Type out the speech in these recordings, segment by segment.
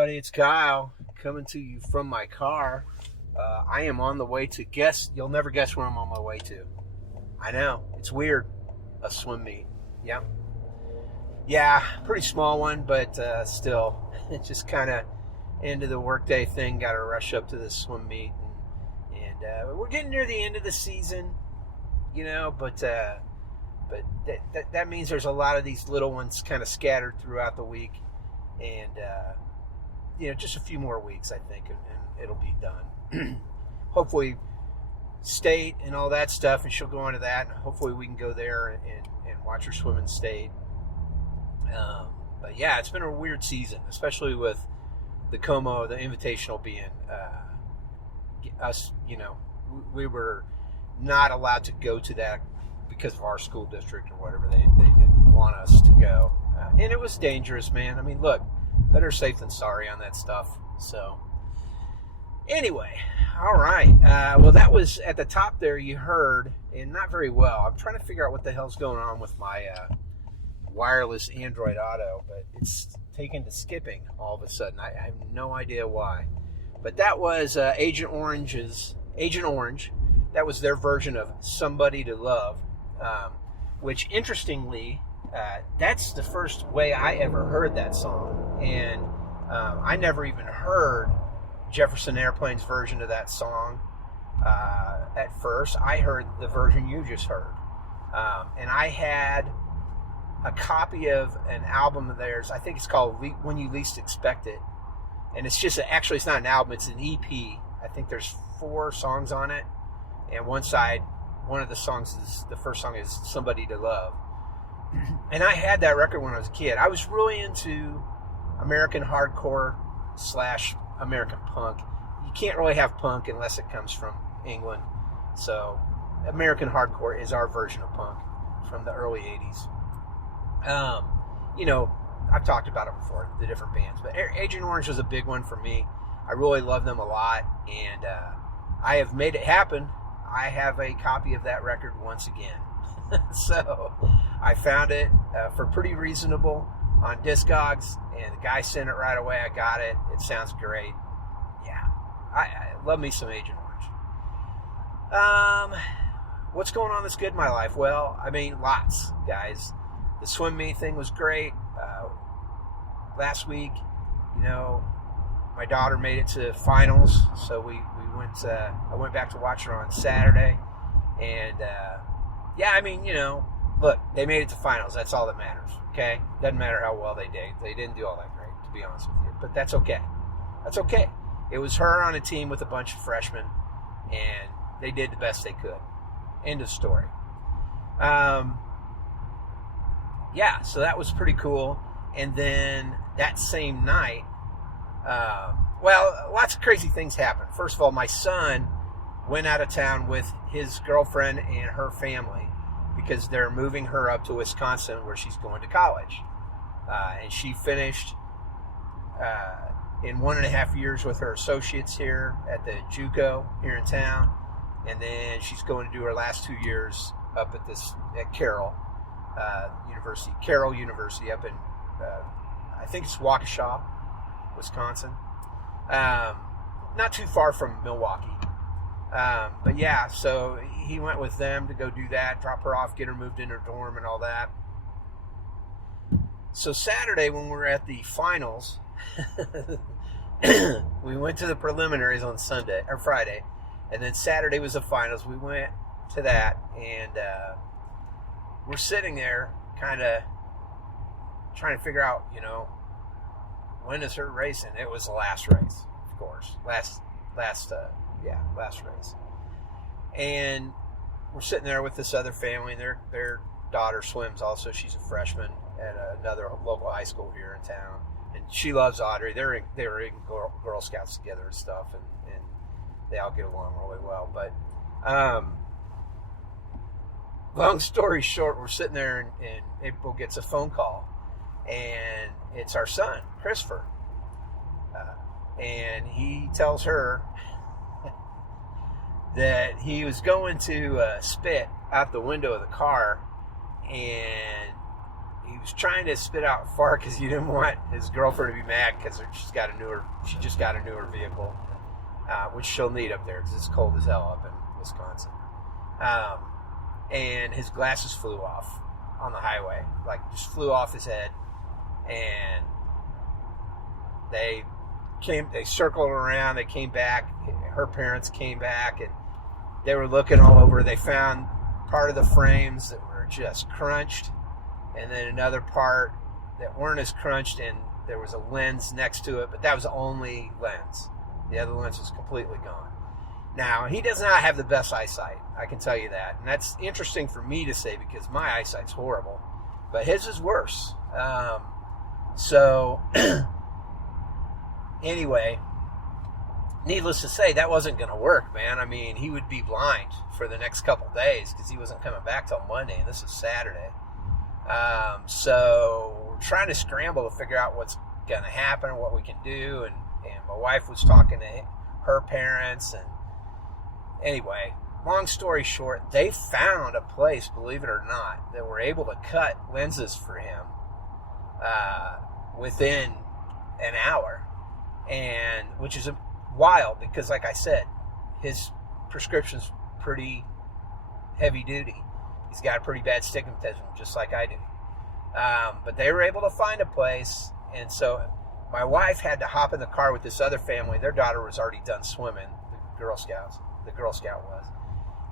everybody, it's Kyle coming to you from my car. I am on the way to you'll never guess where I'm on my way to. I know, it's weird. A swim meet. Yeah, pretty small one, but still, it's just kind of end of the workday thing. Got to rush up to this swim meet, and we're getting near the end of the season, but that means there's a lot of these little ones kind of scattered throughout the week, and just a few more weeks, I think, and it'll be done. Hopefully state and all that stuff, and she'll go into that, and hopefully we can go there and watch her swim in state. But yeah, it's been a weird season, especially with the Como, the Invitational being us, we were not allowed to go to that because of our school district or whatever. They didn't want us to go. And it was dangerous, man. I mean, look, better safe than sorry on that stuff. So anyway, all right. Well, that was at the top there you heard, and not very well. I'm trying to figure out what the hell's going on with my wireless Android Auto, but it's taken to skipping all of a sudden. I have no idea why. But that was Agent Orange. That was their version of Somebody to Love, which interestingly, that's the first way I ever heard that song. And I never even heard Jefferson Airplane's version of that song at first. I heard the version you just heard. And I had a copy of an album of theirs. I think it's called When You Least Expect It. And it's just, actually it's not an album, it's an EP. I think there's 4 songs on it. And one of the songs the first song is Somebody to Love. And I had that record when I was a kid. I was really into American hardcore / American punk. You can't really have punk unless it comes from England. So American hardcore is our version of punk from the early 80s. I've talked about it before, the different bands, but Agent Orange was a big one for me. I really love them a lot, and I have made it happen. I have a copy of that record once again. So I found it for pretty reasonable on Discogs, and the guy sent it right away. I got it. It sounds great. Yeah, I love me some Agent Orange. What's going on that's good in my life? Well, I mean, lots, guys. The swim meet thing was great. Last week, my daughter made it to finals, so we went. I went back to watch her on Saturday, and yeah, I mean, look, they made it to finals. That's all that matters. Okay, doesn't matter how well they did. They didn't do all that great, to be honest with you, but that's okay. That's okay. It was her on a team with a bunch of freshmen, and they did the best they could. End of story. Yeah, so that was pretty cool. And then that same night, lots of crazy things happened. First of all, my son went out of town with his girlfriend and her family because they're moving her up to Wisconsin where she's going to college. And she finished in 1.5 years with her associates here at the JUCO here in town. And then she's going to do her last 2 years up at Carroll University up in, I think it's Waukesha, Wisconsin. Not too far from Milwaukee. But yeah, so he went with them to go do that, drop her off, get her moved in her dorm and all that. So Saturday when we were at the finals, we went to the preliminaries on Friday, and then Saturday was the finals. We went to that, and we're sitting there kind of trying to figure out, when is her race? And it was the last race, of course. Last race. And we're sitting there with this other family, and their daughter swims also. She's a freshman at another local high school here in town. And she loves Audrey. They were in Girl Scouts together and stuff, and they all get along really well. But long story short, we're sitting there, and April gets a phone call, and it's our son, Christopher. And he tells her that he was going to spit out the window of the car, and he was trying to spit out fart because he didn't want his girlfriend to be mad because she just got a newer vehicle, which she'll need up there because it's cold as hell up in Wisconsin. And his glasses flew off on the highway, like just flew off his head, and they circled around, they came back, her parents came back, and they were looking all over. They found part of the frames that were just crunched, and then another part that weren't as crunched, and there was a lens next to it, but that was the only lens. The other lens was completely gone. Now, he does not have the best eyesight, I can tell you that, and that's interesting for me to say because my eyesight's horrible, but his is worse. So anyway, needless to say, that wasn't going to work, man. I mean, he would be blind for the next couple days because he wasn't coming back till Monday, and this is Saturday. So we're trying to scramble to figure out what's going to happen, what we can do, and my wife was talking to her parents, and anyway, long story short, they found a place, believe it or not, that were able to cut lenses for him within an hour, and which is wild because, like I said, his prescription's pretty heavy duty. He's got a pretty bad stigmatism, just like I do. But they were able to find a place, and so my wife had to hop in the car with this other family. Their daughter was already done swimming, the Girl Scout was,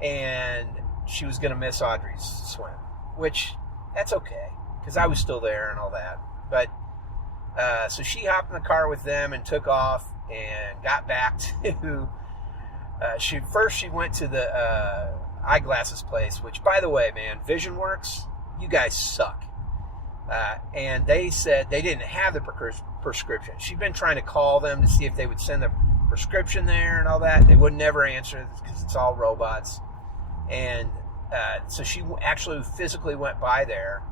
and she was going to miss Audrey's swim, which that's okay because I was still there and all that. But so she hopped in the car with them and took off and got back to. She went to the eyeglasses place, which, by the way, man, VisionWorks, you guys suck. And they said they didn't have the prescription. She'd been trying to call them to see if they would send the prescription there and all that. They would never answer because it's all robots. And so she actually physically went by there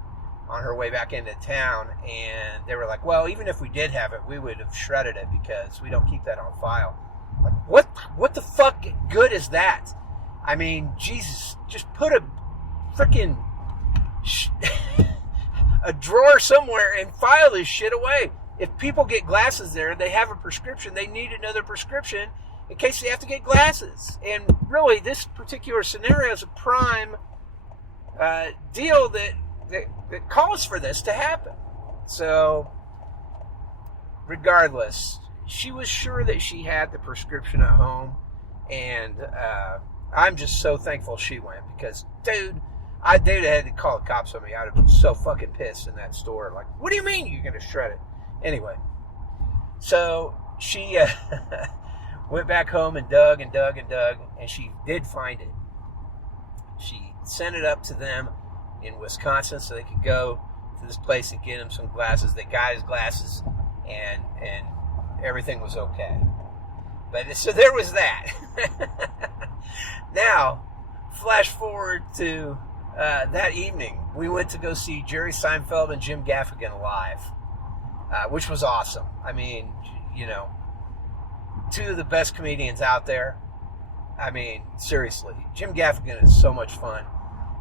on her way back into town, and they were like, well, even if we did have it, we would have shredded it because we don't keep that on file. Like, what the fuck good is that? I mean, Jesus, just put a freaking a drawer somewhere and file this shit away. If people get glasses there, they have a prescription, they need another prescription in case they have to get glasses. And really, this particular scenario is a prime deal that calls for this to happen. So, regardless, she was sure that she had the prescription at home, and I'm just so thankful she went because, dude, I had to call the cops on me. I'd have been so fucking pissed in that store. Like, what do you mean you're going to shred it? Anyway, so she went back home and dug, and she did find it. She sent it up to them in Wisconsin so they could go to this place and get him some glasses. They got his glasses, and everything was okay. But so there was that. Now, flash forward to that evening. We went to go see Jerry Seinfeld and Jim Gaffigan live, which was awesome. I mean, you know, two of the best comedians out there. I mean, seriously, Jim Gaffigan is so much fun.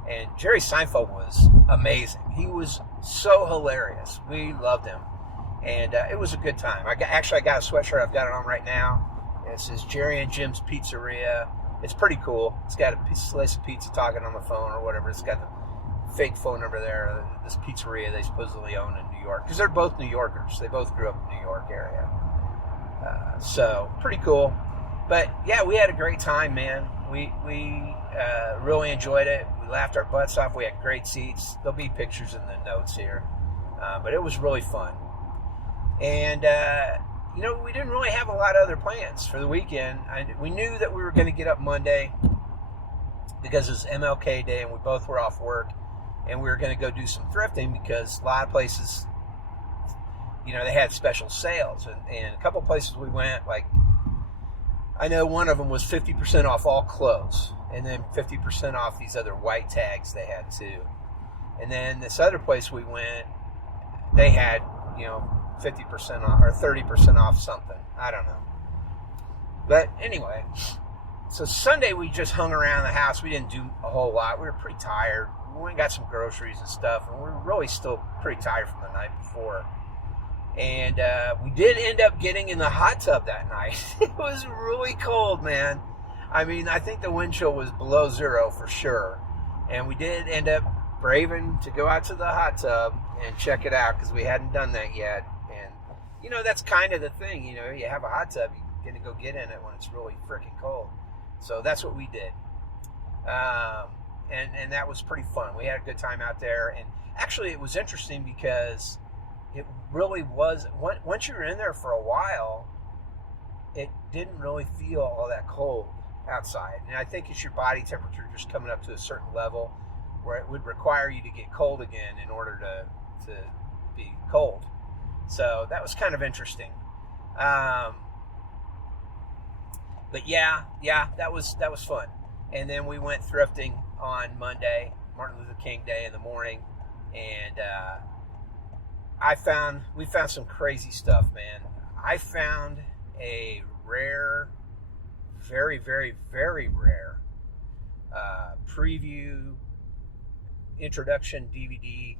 And Jerry Seinfeld was amazing. He was so hilarious. We loved him. And it was a good time. I got a sweatshirt. I've got it on right now. It says Jerry and Jim's Pizzeria. It's pretty cool. It's got a slice of pizza talking on the phone or whatever. It's got the fake phone number there. This pizzeria they supposedly own in New York. Because they're both New Yorkers. They both grew up in the New York area. So, pretty cool. But, yeah, we had a great time, man. We really enjoyed it. We laughed our butts off. We had great seats. There'll be pictures in the notes here. But it was really fun. And, you know, we didn't really have a lot of other plans for the weekend. We knew that we were going to get up Monday because it was MLK Day and we both were off work. And we were going to go do some thrifting because a lot of places, you know, they had special sales. And a couple places we went, like, I know one of them was 50% off all clothes. And then 50% off these other white tags they had too. And then this other place we went, they had, you know, 50% off or 30% off something. I don't know. But anyway, so Sunday we just hung around the house. We didn't do a whole lot. We were pretty tired. we went and got some groceries and stuff, and we're really still pretty tired from the night before. And we did end up getting in the hot tub that night. It was really cold, man. I mean, I think the wind chill was below zero for sure. And we did end up braving to go out to the hot tub and check it out because we hadn't done that yet. And, you know, that's kind of the thing. You know, you have a hot tub, you're going to go get in it when it's really freaking cold. So that's what we did. And that was pretty fun. We had a good time out there. And actually, it was interesting because it really was, once you were in there for a while, it didn't really feel all that cold outside. And I think it's your body temperature just coming up to a certain level where it would require you to get cold again in order to be cold. So that was kind of interesting. But yeah, that was fun. And then we went thrifting on Monday, Martin Luther King Day, in the morning, and we found some crazy stuff, man. I found a rare, very, very, very rare preview introduction DVD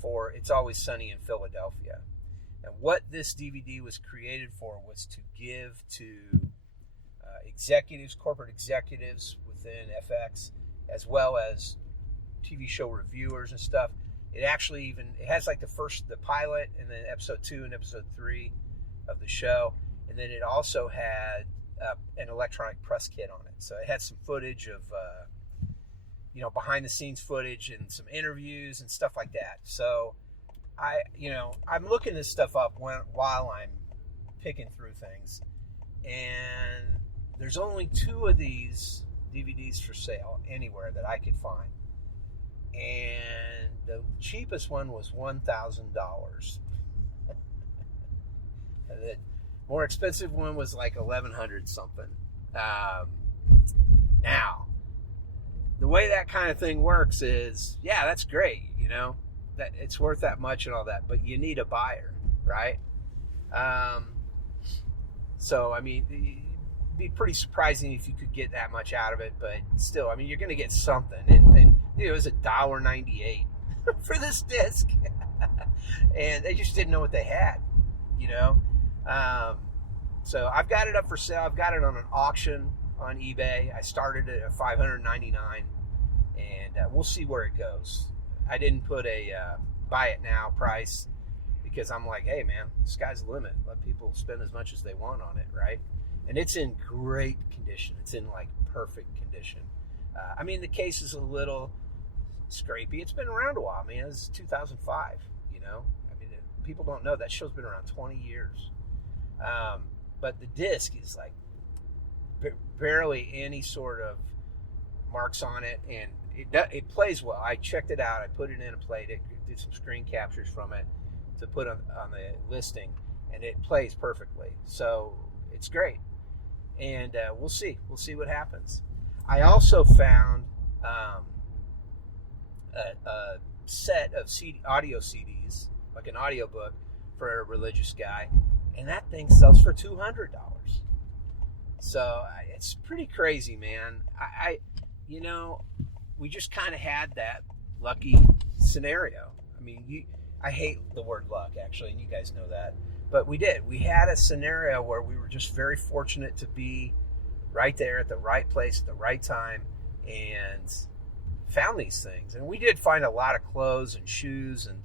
for It's Always Sunny in Philadelphia. And what this DVD was created for was to give to executives, corporate executives within FX, as well as TV show reviewers and stuff. It actually it has like the pilot, and then episode 2 and episode 3 of the show. And then it also had an electronic press kit on it. So it had some footage of, behind the scenes footage and some interviews and stuff like that. So I'm looking this stuff up while I'm picking through things. And there's only 2 of these DVDs for sale anywhere that I could find. And the cheapest one was $1,000. The more expensive one was like $1,100 something. Now, the way that kind of thing works is, yeah, that's great, that it's worth that much and all that, but you need a buyer, right? So, I mean, it'd be pretty surprising if you could get that much out of it, but still, I mean, you're going to get something. And it was $1.98 for this disc. And they just didn't know what they had, So I've got it up for sale. I've got it on an auction on eBay. I started it at $599, and we'll see where it goes. I didn't put a buy it now price because I'm like, hey man, the sky's the limit. Let people spend as much as they want on it, right? And it's in great condition. It's in like perfect condition. I mean, the case is a little scrapey. It's been around a while, man. It's 2005, I mean, people don't know that show's been around 20 years. But the disc is like barely any sort of marks on it, and it plays well. I checked it out. I put it in and played it. Did some screen captures from it to put on the listing, and it plays perfectly. So it's great, and we'll see. We'll see what happens. I also found a set of audio CDs, like an audiobook for a religious guy, and that thing sells for $200. So it's pretty crazy, man. We just kind of had that lucky scenario. I mean, I hate the word luck, actually, and you guys know that. But we did. We had a scenario where we were just very fortunate to be right there at the right place at the right time and found these things. And we did find a lot of clothes and shoes and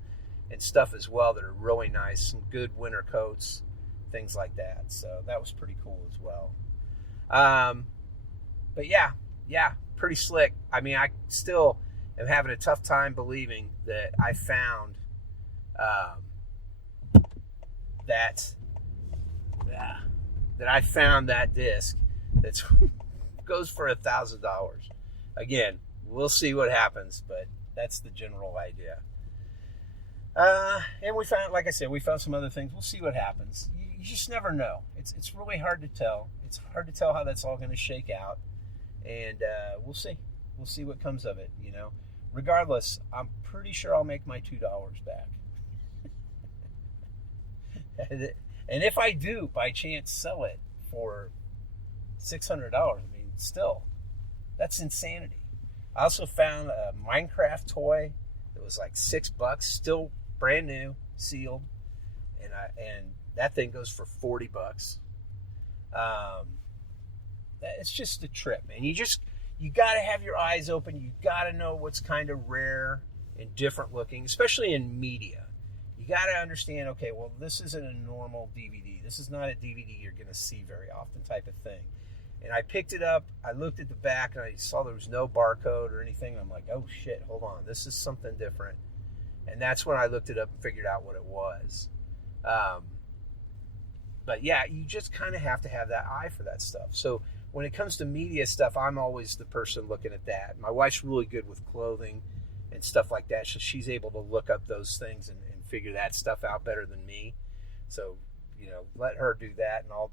stuff as well that are really nice. Some good winter coats, things like that. So that was pretty cool as well. But yeah, pretty slick. I mean, I still am having a tough time believing that I found that I found that disc that goes for $1,000. Again, we'll see what happens, but that's the general idea. And we found, like I said, we found some other things. We'll see what happens. You just never know. It's really hard to tell. It's hard to tell how that's all going to shake out, and we'll see. We'll see what comes of it. Regardless, I'm pretty sure I'll make my $2 back. And if I do, by chance, sell it for $600, I mean, still, that's insanity. I also found a Minecraft toy that was like $6, still brand new, sealed, and that thing goes for $40. It's just a trip, man. You got to have your eyes open. You got to know what's kind of rare and different looking, especially in media. You got to understand, okay, well, this isn't a normal DVD. This is not a DVD you're going to see very often type of thing. And I picked it up, I looked at the back, and I saw there was no barcode or anything. And I'm like, oh, shit, hold on. This is something different. And that's when I looked it up and figured out what it was. But, yeah, you just kind of have to have that eye for that stuff. So when it comes to media stuff, I'm always the person looking at that. My wife's really good with clothing and stuff like that. So she's able to look up those things and figure that stuff out better than me. So, let her do that, and I'll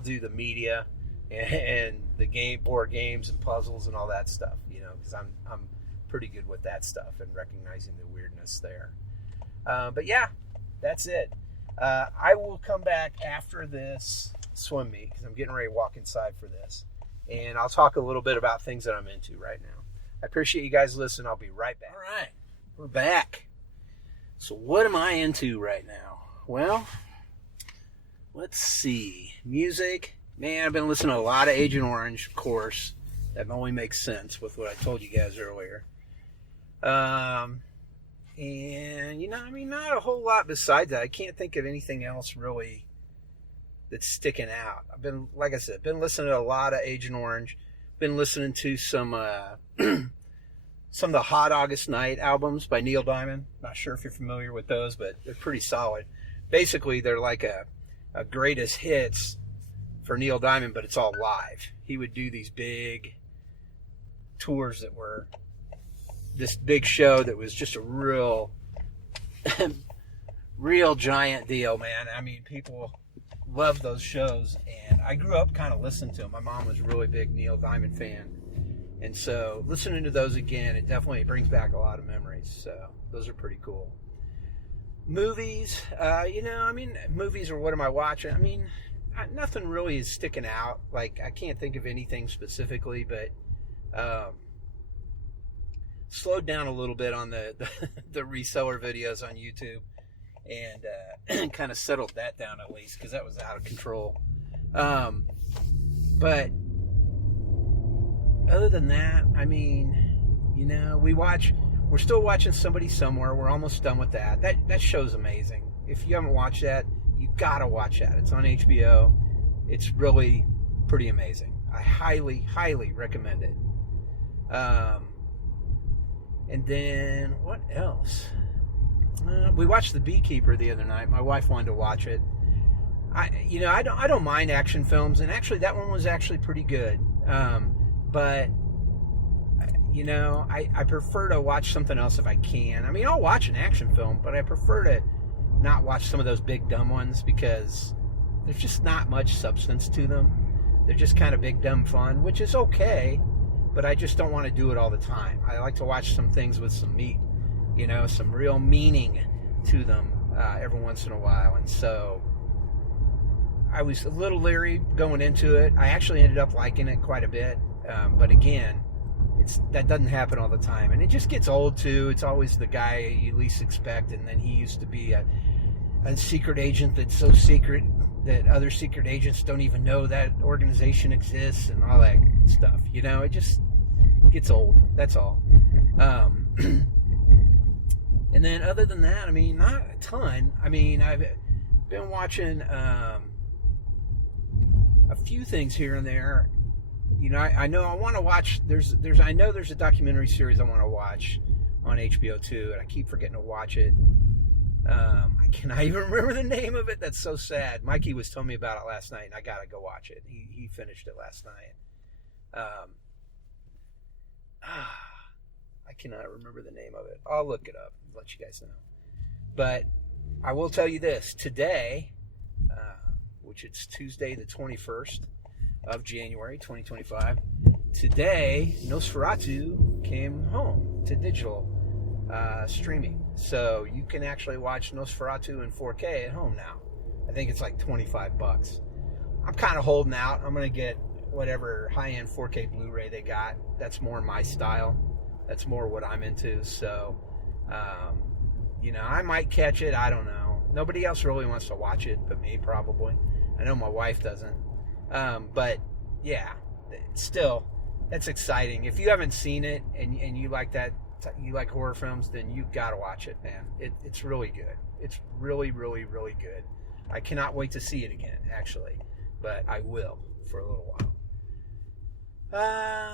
do the media and the board games and puzzles and all that stuff, because I'm pretty good with that stuff and recognizing the weirdness there. But yeah, that's it. I will come back after this swim meet because I'm getting ready to walk inside for this, and I'll talk a little bit about things that I'm into right now. I appreciate you guys listening. I'll be right back. All right, we're back. So what am I into right now? Well, let's see. Music. Man, I've been listening to a lot of Agent Orange, of course. That only makes sense with what I told you guys earlier. And, not a whole lot besides that. I can't think of anything else really that's sticking out. I've been, like I said, listening to a lot of Agent Orange. Been listening to some of the Hot August Night albums by Neil Diamond. Not sure if you're familiar with those, but they're pretty solid. Basically, they're like a greatest hits for Neil Diamond, but it's all live. He would do these big tours that were this big show that was just a real giant deal, man. I mean, people loved those shows, and I grew up kind of listening to them. My mom was a really big Neil Diamond fan, and so listening to those again, it definitely brings back a lot of memories. So those are pretty cool. Movies, movies, or what am I watching? Nothing really is sticking out. Like, I can't think of anything specifically, but slowed down a little bit on the reseller videos on YouTube, and kind of settled that down at least, because that was out of control. But other than that, we're still watching Somebody Somewhere. We're almost done with that. That show's amazing. If you haven't watched that, you gotta watch that. It's on HBO. It's really pretty amazing. I highly, highly recommend it. And then what else? We watched The Beekeeper the other night. My wife wanted to watch it. I don't mind action films, and actually that one was actually pretty good. But I prefer to watch something else if I can. I'll watch an action film, but I prefer to not watch some of those big dumb ones because there's just not much substance to them. They're just kind of big dumb fun, which is okay, but I just don't want to do it all the time. I like to watch some things with some meat, some real meaning to them every once in a while. And so I was a little leery going into it. I actually ended up liking it quite a bit, but again, that doesn't happen all the time, and it just gets old too. It's always the guy you least expect, and then he used to be a secret agent that's so secret that other secret agents don't even know that organization exists, and all that stuff. It just gets old. That's all. And then other than that, not a ton. I've been watching a few things here and there. I know I want to watch. I know there's a documentary series I want to watch on HBO too, and I keep forgetting to watch it. I cannot even remember the name of it. That's so sad. Mikey was telling me about it last night, and I gotta go watch it. He finished it last night. I cannot remember the name of it. I'll look it up and let you guys know. But I will tell you this: today, which it's Tuesday the 21st. Of January 2025. Today, Nosferatu came home to digital streaming. So you can actually watch Nosferatu in 4K at home now. I think it's like $25. I'm kind of holding out. I'm going to get whatever high-end 4K Blu-ray they got. That's more my style. That's more what I'm into. So, I might catch it. I don't know. Nobody else really wants to watch it but me, probably. I know my wife doesn't. But, yeah, still, that's exciting. If you haven't seen it and you like that, you like horror films, then you've got to watch it, man. It's really good. It's really, really, really good. I cannot wait to see it again, actually. But I will for a little while.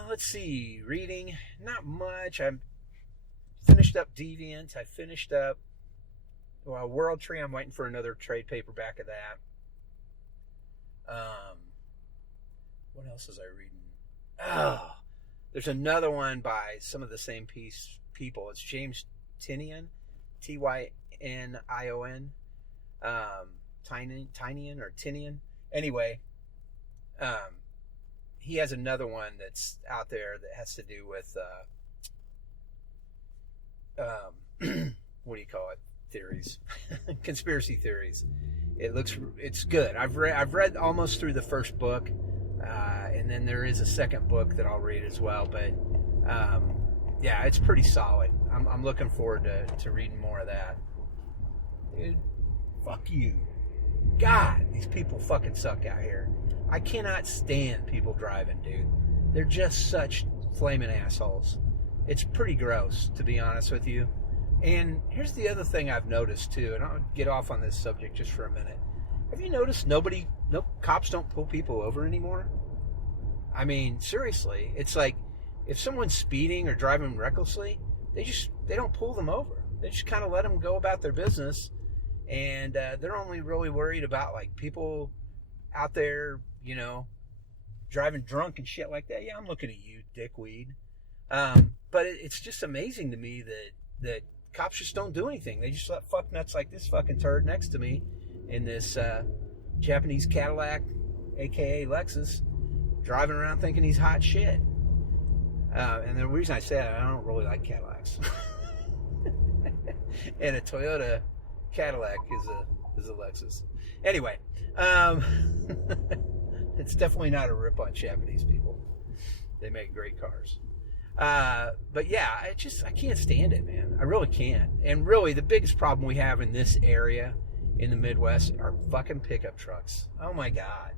Let's see. Reading. Not much. I finished up Deviant. I finished up World Tree. I'm waiting for another trade paperback of that. What else was I reading? Oh, there's another one by some of the same people. It's James Tynion, Tynion, Tynion or Tynion. Anyway, he has another one that's out there that has to do with what do you call it? Theories, conspiracy theories. It's good. I've read almost through the first book, and then there is a second book that I'll read as well. But yeah, it's pretty solid. I'm looking forward to reading more of that. Dude, fuck you. God, these people fucking suck out here. I cannot stand people driving, dude. They're just such flaming assholes. It's pretty gross, to be honest with you. And here's the other thing I've noticed too, and I'll get off on this subject just for a minute. Have you noticed no cops don't pull people over anymore? I mean, seriously, it's like if someone's speeding or driving recklessly, they don't pull them over. They just kind of let them go about their business, and they're only really worried about like people out there, driving drunk and shit like that. Yeah, I'm looking at you, dickweed. But it's just amazing to me that cops just don't do anything. They just let fucknuts like this fucking turd next to me in this Japanese Cadillac, aka Lexus, driving around thinking he's hot shit. And the reason I say that, I don't really like Cadillacs. And a Toyota Cadillac is a Lexus. Anyway, it's definitely not a rip on Japanese people. They make great cars. But yeah, I can't stand it, man. I really can't. And really, the biggest problem we have in this area, in the Midwest, are fucking pickup trucks. Oh my God.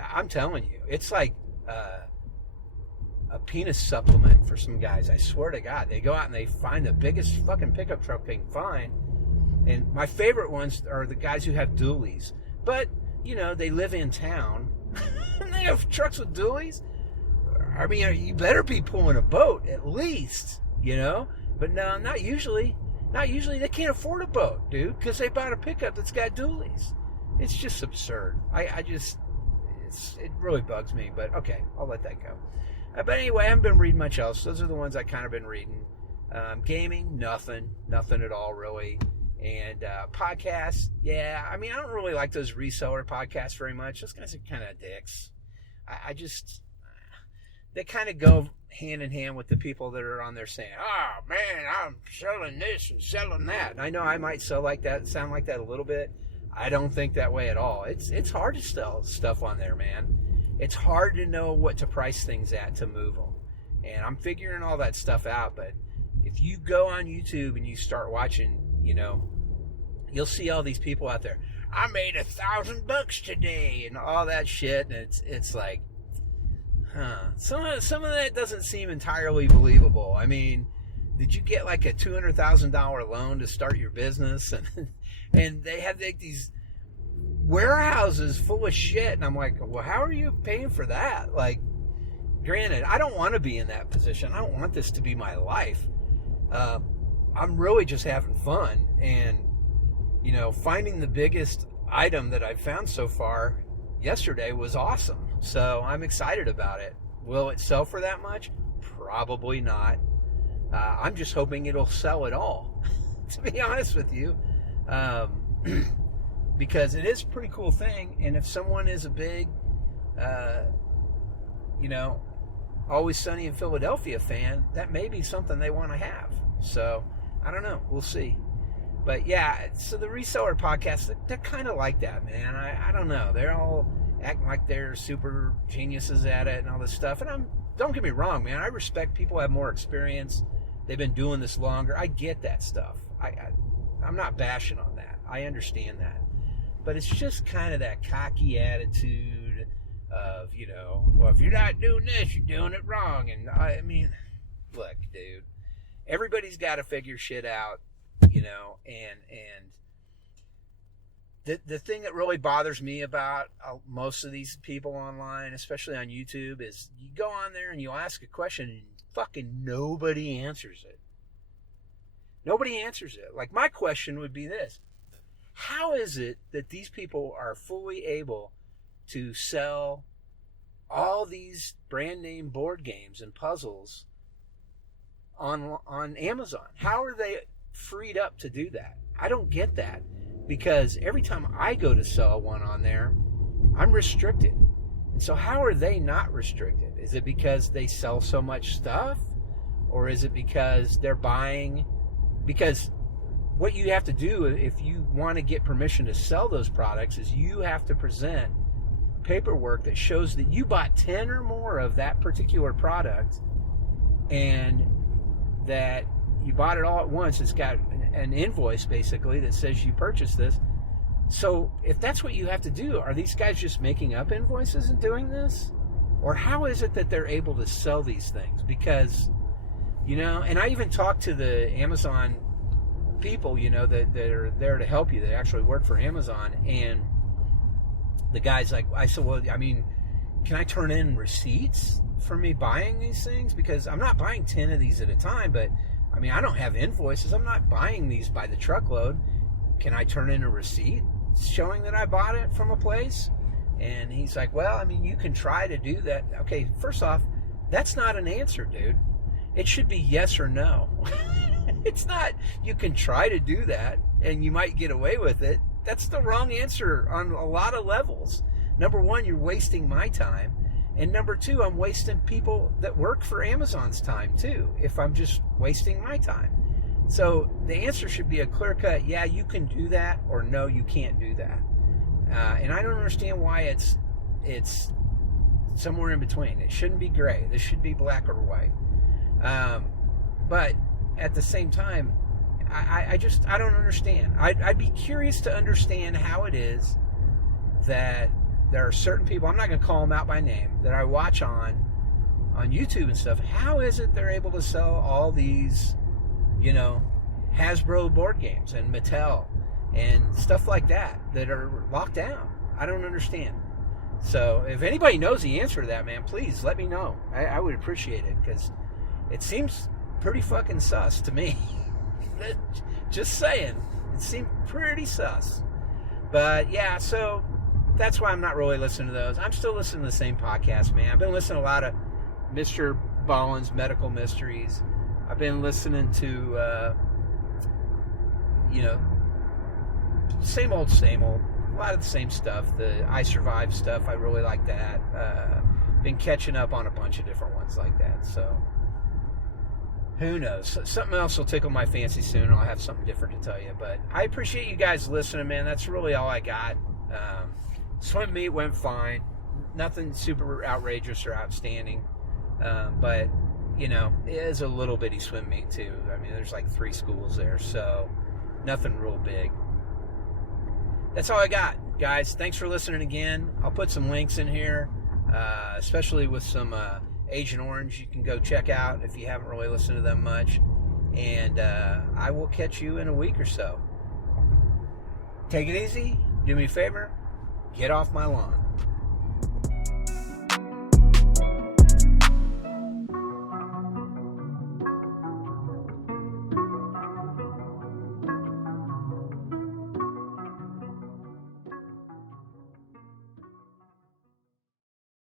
I'm telling you, it's like a penis supplement for some guys. I swear to God, they go out and they find the biggest fucking pickup truck they can find. And my favorite ones are the guys who have dualies. But, they live in town. And they have trucks with dualies. I mean, you better be pulling a boat, at least, But no, not usually. Not usually. They can't afford a boat, dude, because they bought a pickup that's got dualies. It's just absurd. It really bugs me, but okay, I'll let that go. But anyway, I haven't been reading much else. Those are the ones I kind of been reading. Gaming, nothing at all, really. And podcasts, yeah. I mean, I don't really like those reseller podcasts very much. Those guys are kind of dicks. They kind of go hand in hand with the people that are on there saying, "Oh man, I'm selling this and selling that." And I know I might sound like that a little bit. I don't think that way at all. It's hard to sell stuff on there, man. It's hard to know what to price things at to move them. And I'm figuring all that stuff out. But if you go on YouTube and you start watching, you'll see all these people out there. I made $1,000 today and all that shit. And it's like, some of that doesn't seem entirely believable. I mean, did you get like a $200,000 loan to start your business? And they have like these warehouses full of shit. And I'm like, well, how are you paying for that? Like, granted, I don't want to be in that position. I don't want this to be my life. I'm really just having fun. And, finding the biggest item that I've found so far yesterday was awesome. So I'm excited about it. Will it sell for that much? Probably not. I'm just hoping it'll sell at all, to be honest with you. Because it is a pretty cool thing. And if someone is a big, Always Sunny in Philadelphia fan, that may be something they want to have. So I don't know. We'll see. But yeah, so the reseller podcasts, they're kind of like that, man. I don't know. They're all acting like they're super geniuses at it and all this stuff. And don't get me wrong, man. I respect people who have more experience. They've been doing this longer. I get that stuff. I'm not bashing on that. I understand that. But it's just kind of that cocky attitude of, well, if you're not doing this, you're doing it wrong. And I mean, look, dude, everybody's got to figure shit out, and the thing that really bothers me about most of these people online, especially on YouTube, is you go on there and you ask a question and fucking nobody answers it. Nobody answers it. Like, my question would be this: how is it that these people are fully able to sell all these brand name board games and puzzles on Amazon? How are they freed up to do that? I don't get that, because every time I go to sell one on there, I'm restricted. And so how are they not restricted? Is it because they sell so much stuff? Or is it because they're buying? Because what you have to do if you want to get permission to sell those products is you have to present paperwork that shows that you bought 10 or more of that particular product, and that you bought it all at once. It's got an invoice basically that says you purchased this. So if that's what you have to do, are these guys just making up invoices and doing this? Or how is it that they're able to sell these things? Because, and I even talked to the Amazon people, that are there to help you, that actually work for Amazon. And the guy's like, I said, well, I mean, can I turn in receipts for me buying these things? Because I'm not buying 10 of these at a time, but I mean, I don't have invoices. I'm not buying these by the truckload. Can I turn in a receipt showing that I bought it from a place? And he's like, well, I mean, you can try to do that. Okay, first off, that's not an answer, dude. It should be yes or no. It's not, you can try to do that and you might get away with it. That's the wrong answer on a lot of levels. Number one, you're wasting my time. And number two, I'm wasting people that work for Amazon's time too, if I'm just wasting my time. So the answer should be a clear cut, yeah, you can do that, or no, you can't do that. And I don't understand why it's somewhere in between. It shouldn't be gray. This should be black or white. But at the same time, I don't understand. I'd be curious to understand how it is that there are certain people, I'm not going to call them out by name, that I watch on YouTube and stuff. How is it they're able to sell all these, Hasbro board games and Mattel and stuff like that are locked down? I don't understand. So if anybody knows the answer to that, man, please let me know. I would appreciate it, because it seems pretty fucking sus to me. Just saying. It seemed pretty sus. But yeah, so that's why I'm not really listening to those. I'm still listening to the same podcast, man. I've been listening to a lot of Mr. Ballen's Medical Mysteries. I've been listening to, same old. A lot of the same stuff. The I Survived stuff, I really like that. Been catching up on a bunch of different ones like that. So, who knows? Something else will tickle my fancy soon. I'll have something different to tell you. But I appreciate you guys listening, man. That's really all I got. Swim meet went fine. Nothing super outrageous or outstanding. But, it is a little bitty swim meet, too. I mean, there's like 3 schools there. So, nothing real big. That's all I got, guys. Thanks for listening again. I'll put some links in here, especially with some Agent Orange you can go check out if you haven't really listened to them much. And I will catch you in a week or so. Take it easy. Do me a favor. Get off my lawn.